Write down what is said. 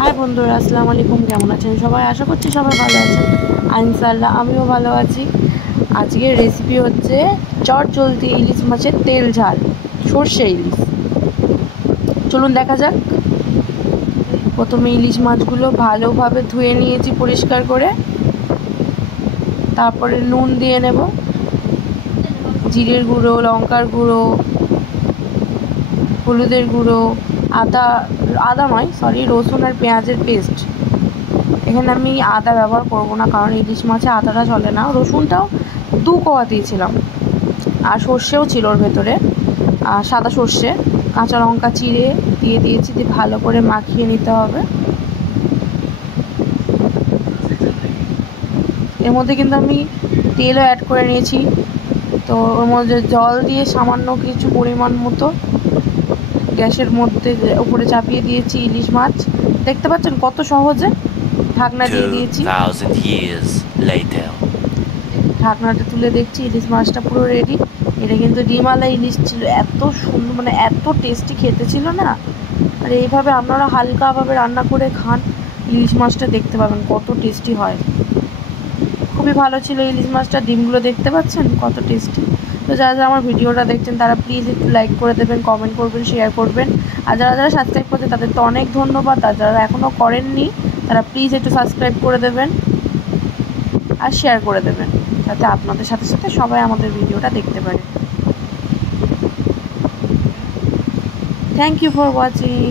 High বন্ধুরা, আসসালামু আলাইকুম। কেমন আছেন সবাই? আশা করছি সবাই ভালো আছেন। ইনশাআল্লাহ আমিও ভালো আছি। আজকের রেসিপি হচ্ছে চটজলদি ইলিশ মাছের তেল ঝাল সর্ষে ইলিশ। চলুন দেখা যাক। প্রথমে ইলিশ মাছগুলো ভালোভাবে ধুয়ে নিয়েছি পরিষ্কার করে, তারপরে নুন দিয়ে নেব, জিরের গুঁড়ো, লঙ্কার গুঁড়ো, হলুদের গুঁড়ো, রসুন আর পেঁয়াজের পেস্ট। এখানে আমি আদা ব্যবহার করব না, কারণ ইলিশ মাছে আদাটা চলে না। রসুনটাও 2 কোয়া দিয়েছিলাম, আর সর্ষেও ছিল ওর ভেতরে, সাদা সর্ষে। কাঁচা লঙ্কা চিড়ে দিয়ে দিয়েছি, দিয়ে ভালো করে মাখিয়ে নিতে হবে। এর মধ্যে কিন্তু আমি তেলও অ্যাড করে নিয়েছি। তো ওর মধ্যে জল দিয়ে সামান্য কিছু পরিমাণ মতো গ্যাসের মধ্যে উপরে চাপিয়ে দিয়েছি ইলিশ মাছ। দেখতে পাচ্ছেন কত সহজে। ঢাকনা দিয়ে দিয়েছি। ঢাকনাটা তুলে দেখছি ইলিশ মাছটা পুরো রেডি। এটা কিন্তু ডিমালা ইলিশ ছিল, এত সুন্দর, মানে এত টেস্টি খেতে ছিল না। আর এইভাবে আপনারা হালকাভাবে রান্না করে খান, ইলিশ মাছটা দেখতে পাবেন কত টেস্টি হয়। খুবই ভালো ছিল ইলিশ মাছটা। ডিমগুলো দেখতে পাচ্ছেন কত টেস্টি। তো যারা যারা আমার ভিডিওটা দেখছেন তারা প্লিজ একটু লাইক করে দেবেন, কমেন্ট করবেন, শেয়ার করবেন। আর যারা যারা সাবস্ক্রাইব করছেন তাদের তো অনেক ধন্যবাদ। আর যারা এখনও করেননি তারা প্লিজ একটু সাবস্ক্রাইব করে দেবেন আর শেয়ার করে দেবেন, যাতে আপনাদের সাথে সাথে সবাই আমাদের ভিডিওটা দেখতে পারে। Thank you for watching.